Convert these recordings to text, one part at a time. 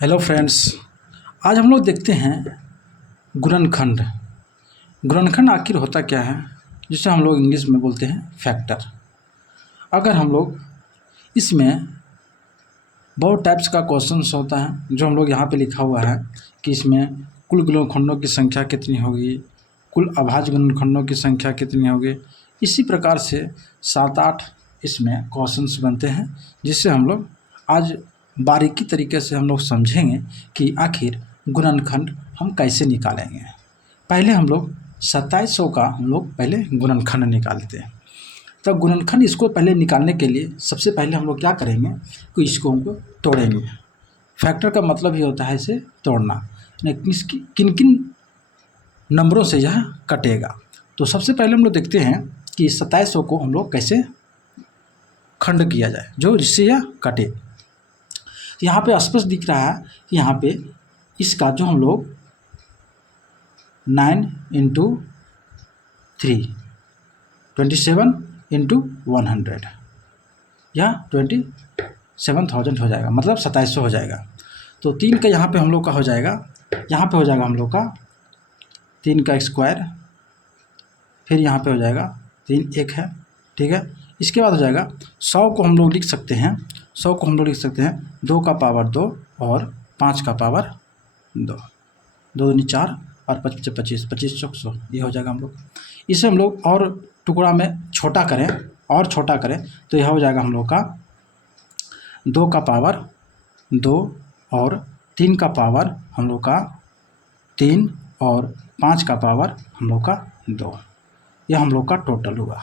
Hello friends. आज हम लोग देखते हैं गुणनखंड। गुणनखंड आखिर होता क्या है, जिसे हम लोग इंग्लिश में बोलते हैं फैक्टर। अगर हम लोग इसमें बहुत टाइप्स का क्वेश्चंस होता है, जो हम लोग यहाँ पे लिखा हुआ है कि इसमें कुल गुणनखंडों की संख्या कितनी होगी, कुल अभाज्य गुणनखंडों की संख्या कितनी होगी। इसी प्रकार से 7-8 इसमें क्वेश्चंस बनते हैं, जिससे हम लोग आज बारीकी तरीके से हम लोग समझेंगे कि आखिर गुणनखंड हम कैसे निकालेंगे। पहले हम लोग 2700 का हम लोग पहले गुणनखंड निकालते हैं। तो गुणनखंड इसको पहले निकालने के लिए सबसे पहले हम लोग क्या करेंगे कि इसको हमको तोड़ेंगे। फैक्टर का मतलब ही होता है इसे तोड़ना, किन किन नंबरों से यह कटेगा। तो सबसे पहले हम लोग देखते हैं कि 2700 को हम लोग कैसे खंड किया जाए, जो जिससे यह कटे। यहाँ पे स्पष्ट दिख रहा है कि यहाँ पे इसका जो हम लोग 9 × 3 27 × 100 या 27,000 हो जाएगा, मतलब 2700 हो जाएगा। तो 3 का यहाँ पे हम लोग का हो जाएगा, यहाँ पे हो जाएगा हम लोग का 3 का स्क्वायर, फिर यहाँ पे हो जाएगा 3 1 है, ठीक है। इसके बाद हो जाएगा 100 को हम लोग लिख सकते हैं, 100 को हम लोग लिख सकते हैं 2 का पावर 2 और 5 का पावर 2, 2 दूनी 4 और 5 25, 25 चौक 100, ये हो जाएगा हम लोग। इसे हम लोग और टुकड़ा में छोटा करें और छोटा करें तो यह हो जाएगा हम लोग का 2 का पावर 2 और 3 का पावर हम लोग का 3 और 5 का पावर हम लोग का 2। यह हम लोग का टोटल हुआ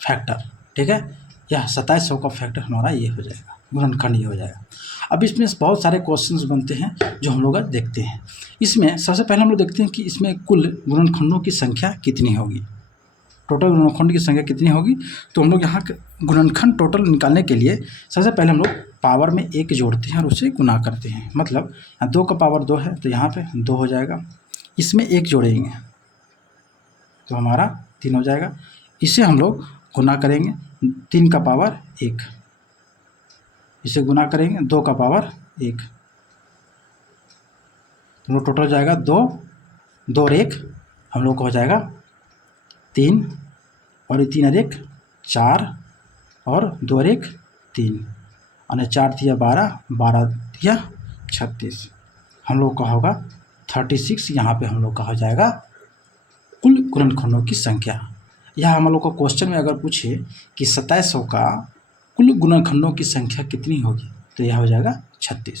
फैक्टर, ठीक है। यह 2700 का फैक्टर हमारा ये हो जाएगा, गुणनखंड ये हो जाएगा। अब इसमें बहुत सारे क्वेश्चंस बनते हैं जो हम लोग देखते हैं। इसमें सबसे पहले हम लोग देखते हैं कि इसमें कुल गुणनखंडों की संख्या कितनी होगी, टोटल गुणनखंड की संख्या कितनी होगी। तो हम लोग यहाँ गुणनखंड टोटल निकालने के लिए सबसे पहले हम लोग पावर में 1 जोड़ते हैं और उसे गुना करते हैं। मतलब 2 का पावर 2 है तो यहाँ पे 2 हो जाएगा, इसमें 1 जोड़ेंगे तो हमारा 3 हो जाएगा। इसे हम लोग गुना करेंगे 3 का पावर 1, इसे गुना करेंगे 2 का पावर 1, तो टोटल हो जाएगा 2 और 1 हम लोग को हो जाएगा 3, और ये 3 और 1 4, और 2 और 1 3, और 4 दिया 12, 12 दिया 36, हम लोग का होगा 36। यहाँ पे हम लोग का हो जाएगा कुल गुणनखंडों की संख्या। यह हम लोग को क्वेश्चन में अगर पूछे कि 2700 का कुल गुणनखंडों की संख्या कितनी होगी तो यह हो जाएगा 36,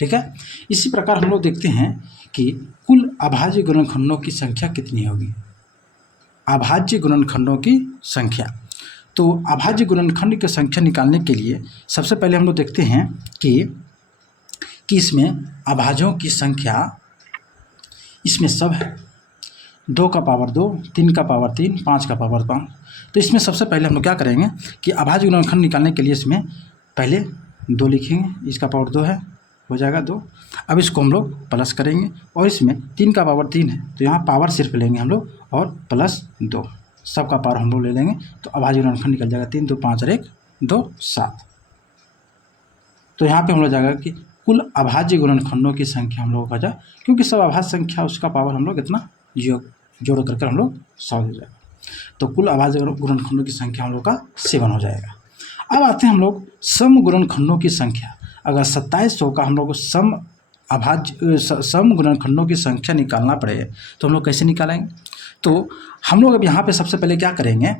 ठीक है। इसी प्रकार हम लोग देखते हैं कि कुल अभाज्य गुणनखंडों की संख्या कितनी होगी। अभाज्य गुणनखंडों की संख्या, तो अभाज्य गुणनखंड की संख्या निकालने के लिए सबसे पहले हम लोग देखते हैं कि इसमें अभाज्यों की संख्या इसमें सब है, 2 का पावर 2, 3 का पावर 3, 5 का पावर 5। तो इसमें सबसे पहले हम लोग क्या करेंगे कि अभाज्य गुणनखंड निकालने के लिए इसमें पहले 2 लिखेंगे, इसका पावर 2 है, हो जाएगा 2। अब इसको हम लोग प्लस करेंगे और इसमें 3 का पावर 3 है तो यहाँ पावर सिर्फ लेंगे हम लोग और प्लस 2, सबका पावर हम लोग ले लेंगे तो अभाज्य गुणनखंड निकल जाएगा 3 2 5 और 1 2 7। तो यहाँ पे हम लोग जाएगा कि कुल अभाज्य गुणनखंडों की संख्या हम लोगों का जाए, क्योंकि सब अभाज्य संख्या उसका पावर हम लोग इतना जोड़ करके हम लोग 100 हो जाएगा। तो कुल अभाज्य गुणनखंडों की संख्या हम लोग का 7 हो जाएगा। अब आते हैं हम लोग सम गुणनखंडों की संख्या। अगर 2700 का हम लोग को सम गुणनखंडों की संख्या निकालना पड़े तो हम लोग कैसे निकालेंगे। तो हम लोग अब यहाँ पे सबसे पहले क्या करेंगे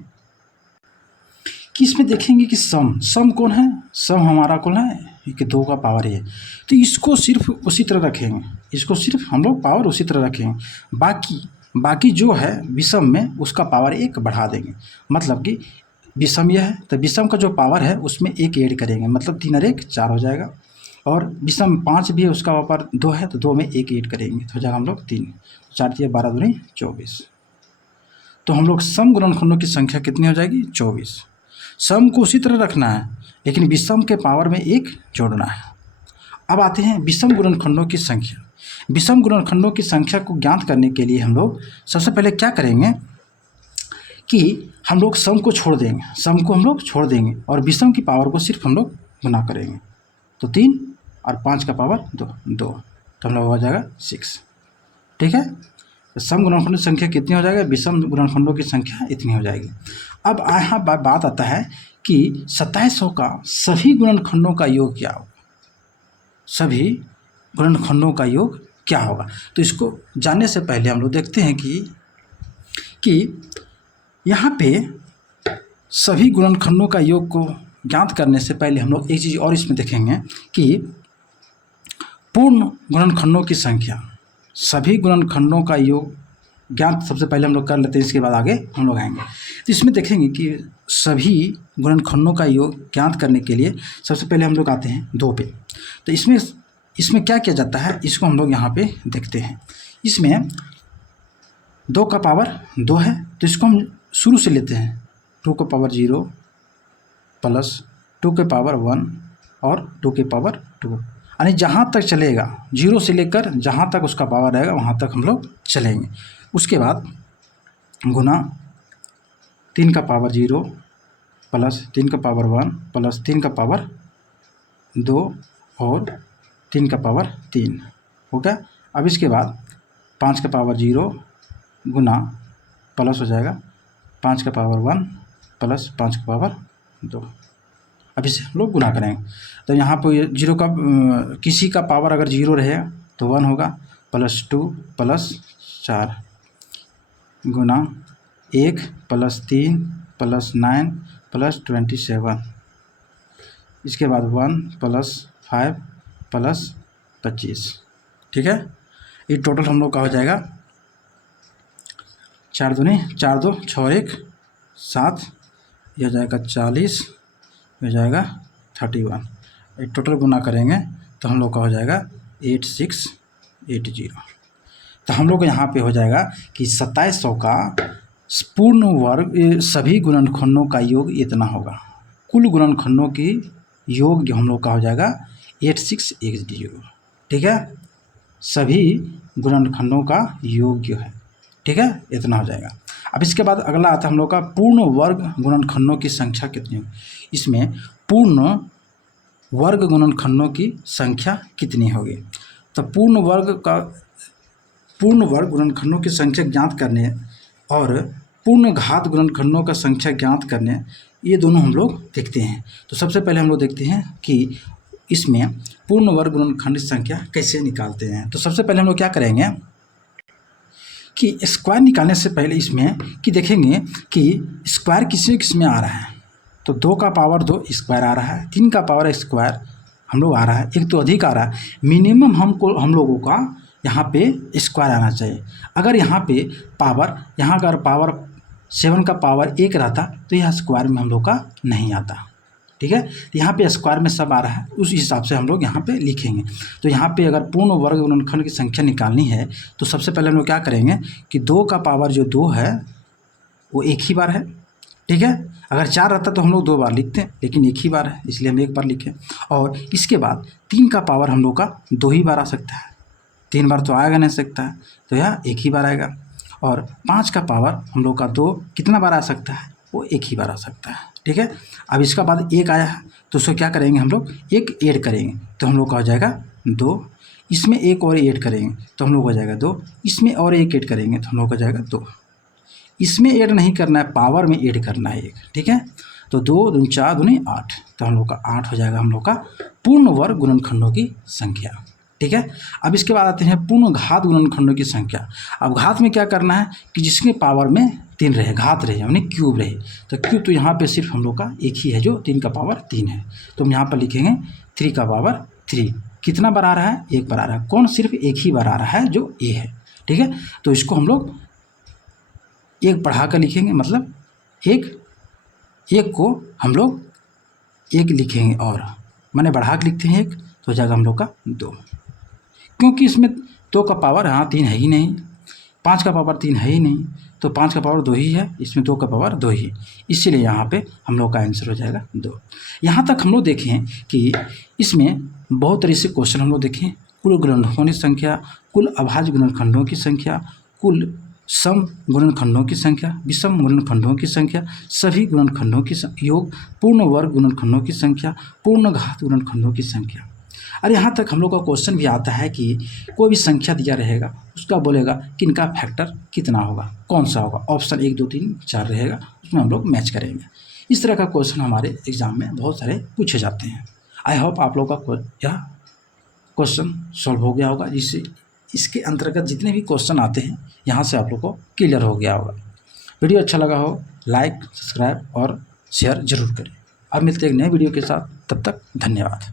कि इसमें देखेंगे कि सम कौन है, सम हमारा कौन है कि 2 का पावर है, तो इसको सिर्फ उसी तरह रखेंगे, इसको सिर्फ हम लोग पावर उसी तरह रखेंगे। बाकी जो है विषम में उसका पावर 1 बढ़ा देंगे। मतलब कि विषम यह है तो विषम का जो पावर है उसमें 1 ऐड करेंगे, मतलब 3 और 1 4 हो जाएगा। और विषम 5 भी है, उसका पावर 2 है तो 2 में 1 ऐड करेंगे तो हो जाएगा हम लोग 3, 4 दिया 12 दूनी 24। तो हम लोग सम गुणनखंडों की संख्या कितनी हो जाएगी 24। सम को उसी तरह रखना है लेकिन विषम के पावर में 1 जोड़ना है। अब आते हैं विषम गुणनखंडों की संख्या। विषम गुणनखंडों की संख्या को ज्ञात करने के लिए हम लोग सबसे पहले क्या करेंगे कि हम लोग सम को छोड़ देंगे, सम को हम लोग छोड़ देंगे और विषम की पावर को सिर्फ हम लोग गुना करेंगे। तो 3 और 5 का पावर 2 2, तो हम लोग हो जाएगा 6। ठीक है, तो सम गुणनखंडों की संख्या कितनी हो जाएगी, विषम गुणनखंडों की संख्या इतनी हो जाएगी। अब यहाँ बात आता है कि 2700 का सभी गुणनखंडों का योग क्या होगा, सभी गुणनखंडों का योग क्या होगा। तो इसको जानने से पहले हम लोग देखते हैं कि यहाँ पे सभी गुणनखंडों का योग को ज्ञात करने से पहले हम लोग एक चीज़ और इसमें देखेंगे कि पूर्ण गुणनखंडों की संख्या, सभी गुणनखंडों का योग ज्ञात सबसे पहले हम लोग कर लेते हैं, इसके बाद आगे हम लोग आएंगे। तो इसमें देखेंगे कि सभी गुणनखंडों का योग ज्ञात करने के लिए सबसे पहले हम लोग आते हैं 2 पे। तो इसमें क्या किया जाता है, इसको हम लोग यहाँ पे देखते हैं। इसमें 2 का पावर 2 है, तो इसको हम शुरू से लेते हैं। 2 का पावर 0 प्लस 2 के पावर 1 और 2 के पावर 2, यानी जहाँ तक चलेगा 0 से लेकर जहाँ तक उसका पावर रहेगा वहाँ तक हम लोग चलेंगे। उसके बाद गुना 3 का पावर 0 प्लस 3 का पावर 1 प्लस 3 का पावर 2 और 3 का पावर 3 हो गया। अब इसके बाद 5 का पावर 0 गुना प्लस हो जाएगा 5 का पावर 1 प्लस 5 का पावर 2। अब इसे हम लोग गुना करेंगे, तो यहाँ पर 0 का किसी का पावर अगर 0 रहेगा तो 1 होगा, प्लस 2 प्लस 4 गुना 1 प्लस 3 प्लस 9 प्लस 27, इसके बाद 1 प्लस 5 प्लस 25। ठीक है, ये टोटल हम लोग का हो जाएगा 4 दूनी 4 2 6 1 7, यह हो जाएगा 40, हो जाएगा 31। ये टोटल गुना करेंगे तो हम लोग का हो जाएगा 8680। तो हम लोग को यहाँ पे हो जाएगा कि 2700 का पूर्ण वर्ग सभी गुणनखंडों का योग इतना होगा। कुल गुणनखंडों की योग जो हम लोग का हो जाएगा 8680। ठीक है, सभी गुणनखंडों का योग जो है, ठीक है, इतना हो जाएगा। अब इसके बाद अगला आता है हम लोग का पूर्ण वर्ग गुणनखंडों की संख्या कितनी होगी। इसमें पूर्ण वर्ग गुणनखंडों की संख्या कितनी होगी। तो पूर्ण वर्ग गुणनखंडों की संख्या ज्ञात करने और पूर्ण घात गुणनखंडों का संख्या ज्ञात करने, ये दोनों हम लोग देखते हैं। तो सबसे पहले हम लोग देखते हैं कि इसमें पूर्ण वर्ग गुणनखंड संख्या कैसे निकालते हैं। तो सबसे पहले हम लोग क्या करेंगे कि स्क्वायर निकालने से पहले इसमें कि देखेंगे कि स्क्वायर किस में आ रहा है। तो 2 का पावर 2 स्क्वायर आ रहा है, 3 का पावर स्क्वायर हम लोग आ रहा है, एक तो अधिक आ रहा है। मिनिमम हम लोगों का यहाँ पे स्क्वायर आना चाहिए। अगर यहाँ पे पावर, यहाँ अगर पावर 7 का पावर 1 रहता तो यह स्क्वायर में हम लोग का नहीं आता। ठीक है, तो यहाँ पे स्क्वायर में सब आ रहा है, उस हिसाब से हम लोग यहाँ पे लिखेंगे। तो यहाँ पे अगर पूर्ण वर्ग गुणनखंड की संख्या निकालनी है तो सबसे पहले हम लोग क्या करेंगे कि 2 का पावर जो 2 है वो एक ही बार है। ठीक है, अगर 4 रहता तो हम लोग 2 बार लिखते हैं, लेकिन एक ही बार है इसलिए हम एक बार लिखें। और इसके बाद 3 का पावर हम लोग का 2 ही बार आ सकता है, 3 बार तो आएगा नहीं सकता है, तो यह एक ही बार आएगा। और 5 का पावर हम लोग का 2 कितना बार आ सकता है, वो एक ही बार आ सकता है। ठीक है, अब इसका बाद 1 आया है तो उसको क्या करेंगे हम लोग, 1 ऐड करेंगे तो हम लोग का हो जाएगा 2, इसमें 1 और ऐड करेंगे तो हम लोग हो जाएगा 2, इसमें और 1 ऐड करेंगे तो हम लोग हो जाएगा 2। इसमें ऐड नहीं करना है, पावर में ऐड करना है 1। ठीक है, तो 2 दूनी 4 दूनी 8, तो हम लोग का 8 हो जाएगा हम लोग का पूर्ण वर्ग गुणनखंडों की संख्या। ठीक है, अब इसके बाद आते हैं पूर्ण घात गुणनखंडों की संख्या। अब घात में क्या करना है कि जिसके पावर में 3 रहे, घात रहे यानी क्यूब रहे। तो क्यूब तो यहाँ पे सिर्फ हम लोग का एक ही है जो 3 का पावर 3 है, तो हम यहाँ पर लिखेंगे 3 का पावर 3। कितना बार आ रहा है, 1 बार आ रहा है। कौन, सिर्फ एक ही बार आ रहा है जो ए है। ठीक है, तो इसको हम लोग 1 बढ़ा कर लिखेंगे, मतलब एक को हम लोग 1 लिखेंगे और मैंने बढ़ा के लिखते हैं 1 तो हो जाएगा हम लोग का 2, क्योंकि इसमें 2 का पावर यहाँ 3 है ही नहीं, 5 का पावर 3 है ही नहीं, तो 5 का पावर 2 ही है, इसमें 2 का पावर 2 ही, इसीलिए यहाँ पे हम लोग का आंसर हो जाएगा 2। यहाँ तक हम लोग देखें कि इसमें बहुत तरह से क्वेश्चन हम लोग देखें, कुल गुणनखंडों की संख्या, कुल अभाज्य गुणनखंडों की संख्या, कुल सम गुणनखंडों की संख्या, विषम गुणनखंडों की संख्या, सभी गुणनखंडों की योग, पूर्ण वर्ग गुणनखंडों की संख्या, पूर्ण घात गुणनखंडों की संख्या। और यहाँ तक हम लोग का क्वेश्चन भी आता है कि कोई भी संख्या दिया रहेगा उसका बोलेगा कि इनका फैक्टर कितना होगा, कौन सा होगा। ऑप्शन 1 2 3 4 रहेगा, उसमें हम लोग मैच करेंगे। इस तरह का क्वेश्चन हमारे एग्ज़ाम में बहुत सारे पूछे जाते हैं। आई होप आप लोग का यह क्वेश्चन सॉल्व हो गया होगा, जिससे इसके अंतर्गत जितने भी क्वेश्चन आते हैं यहाँ से आप लोग को क्लियर हो गया होगा। वीडियो अच्छा लगा हो लाइक, सब्सक्राइब और शेयर जरूर करें। अब मिलते हैं एक नए वीडियो के साथ, तब तक धन्यवाद।